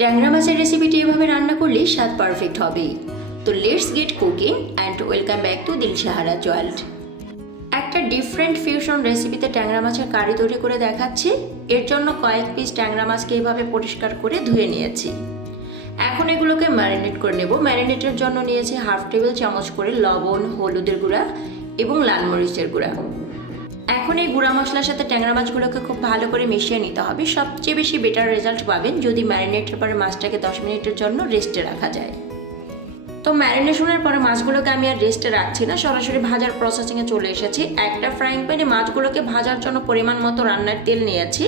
ট্যাংরা মাছের রেসিপিটি এভাবে রান্না করলে স্বাদ পারফেক্ট হবে। তো let's get cooking and welcome back to Dilshahara world. একটা ডিফারেন্ট ফিউশন রেসিপিতে ট্যাংরা মাছের কারি তৈরি করে দেখাচ্ছি। এর জন্য কয়েক পিস ট্যাংরা মাছকে এভাবে পরিষ্কার করে ধুয়ে নিয়েছি। এখন এগুলোকে ম্যারিনেট করে নেব। ম্যারিনেটের জন্য নিয়েছি হাফ টেবিল চামচ করে লবণ, হলুদের গুঁড়া এবং লাল মরিচের গুঁড়া। এখন এই গুঁড়া মশলার সাথে ট্যাংরা মাছগুলোকে খুব ভালো করে মিশিয়ে নিতে হবে। সবচেয়ে বেশি বেটার রেজাল্ট পাবেন যদি ম্যারিনেটের পরে মাছটাকে 10 মিনিটের জন্য রেস্টে রাখা যায়। তো ম্যারিনেশনের পরে মাছগুলোকে আমি আর রেস্টে রাখছি না, সরাসরি ভাজার প্রসেসিংয়ে চলে এসেছি। একটা ফ্রাইং প্যানে মাছগুলোকে ভাজার জন্য পরিমাণ মতো রান্নার তেল নিয়েছি।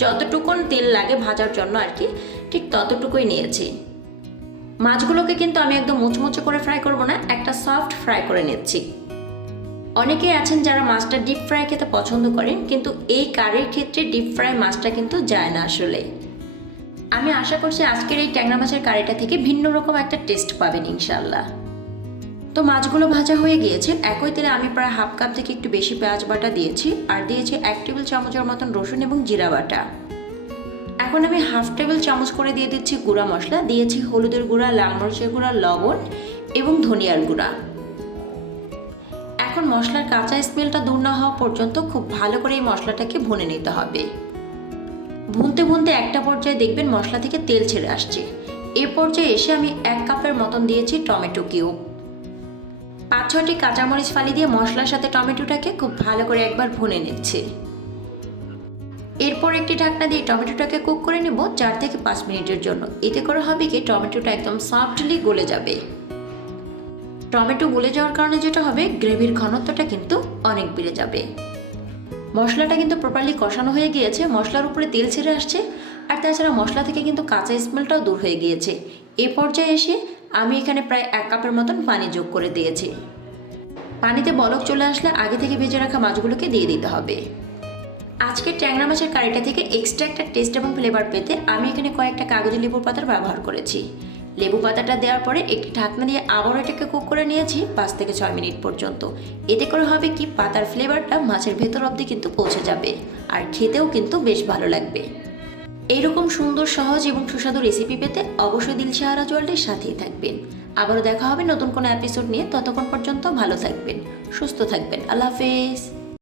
যতটুকুন তেল লাগে ভাজার জন্য আর কি, ঠিক ততটুকুই নিয়েছি। মাছগুলোকে কিন্তু আমি একদম মুচমুচে করে ফ্রাই করব না, একটা সফট ফ্রাই করে নিচ্ছি। অনেকেই আছেন যারা মাছটা ডিপ ফ্রাই খেতে পছন্দ করেন, কিন্তু এই কারির ক্ষেত্রে ডিপ ফ্রাই মাছটা কিন্তু যায় না আসলে। আমি আশা করছি আজকের এই ট্যাংরা মাছের কারিটা থেকে ভিন্ন রকম একটা টেস্ট পাবেন ইনশাল্লাহ। তো মাছগুলো ভাজা হয়ে গিয়েছে। একই তেলে আমি প্রায় হাফ কাপ থেকে একটু বেশি পেঁয়াজ বাটা দিয়েছি, আর দিয়েছি 1 টেবিল চামচের মতন রসুন এবং জিরা বাটা। এখন আমি হাফ টেবিল চামচ করে দিয়ে দিচ্ছি গুঁড়া মশলা। দিয়েছি হলুদের গুঁড়া, লাল মরিচের গুঁড়া, লবণ এবং ধনিয়ার গুঁড়া। এখন মশলার কাঁচা স্মেলটা দূর না হওয়া পর্যন্ত খুব ভালো করে এই মশলাটাকে ভুনে নিতে হবে। ভুনতে ভুনতে একটা পর্যায়ে দেখবেন মশলা থেকে তেল ছেড়ে আসছে। এই পর্যায়ে এসে আমি 1 কাপের মতন দিয়েছি টমেটো কিউব। 5-6টি কাঁচামরিচ ফালি দিয়ে মশলার সাথে টমেটোটাকে খুব ভালো করে একবার ভুনে নিচ্ছি। এরপর একটি ঢাকনা দিয়ে টমেটোটাকে কুক করে নেব 4 থেকে 5 মিনিটের জন্য। এতে করে হবে কি টমেটোটা একদম সফটলি গলে যাবে। টমেটো গলে যাওয়ার কারণে যেটা হবে, গ্রেভির ঘনত্বটা কিন্তু অনেক বেড়ে যাবে। মশলাটা কিন্তু প্রপারলি কষানো হয়ে গিয়েছে, মশলার উপরে তেল ছেড়ে আসছে, আর তাছাড়া মশলা থেকে কিন্তু কাঁচা স্মেলটাও দূর হয়ে গিয়েছে। এ পর্যায়ে এসে আমি এখানে প্রায় 1 কাপের মতন পানি যোগ করে দিয়েছি। পানিতে বলক চলে আসলে আগে থেকে ভেজে রাখা মাছগুলোকে দিয়ে দিতে হবে। আজকের ট্যাংরা মাছের কারিটা থেকে এক্সট্রা একটা টেস্ট এবং ফ্লেভার পেতে আমি এখানে কয়েকটা কাগজি লেবুর পাতার ব্যবহার করেছি। লেবু পাতাটা দেওয়ার পরে একটি ঢাকনা দিয়ে আবারও এটাকে কুক করে নিয়েছি 5 থেকে 6 মিনিট পর্যন্ত। এতে করে হবে কি পাতার ফ্লেভারটা মাছের ভেতর অবধি কিন্তু পৌঁছে যাবে, আর খেতেও কিন্তু বেশ ভালো লাগবে। এইরকম সুন্দর, সহজ এবং সুস্বাদু রেসিপি পেতে অবশ্যই দিলশাহারা ওয়ার্ল্ডের সাথেই থাকবেন। আবারও দেখা হবে নতুন কোনো এপিসোড নিয়ে। ততক্ষণ পর্যন্ত ভালো থাকবেন, সুস্থ থাকবেন। আল্লাহ হাফেজ।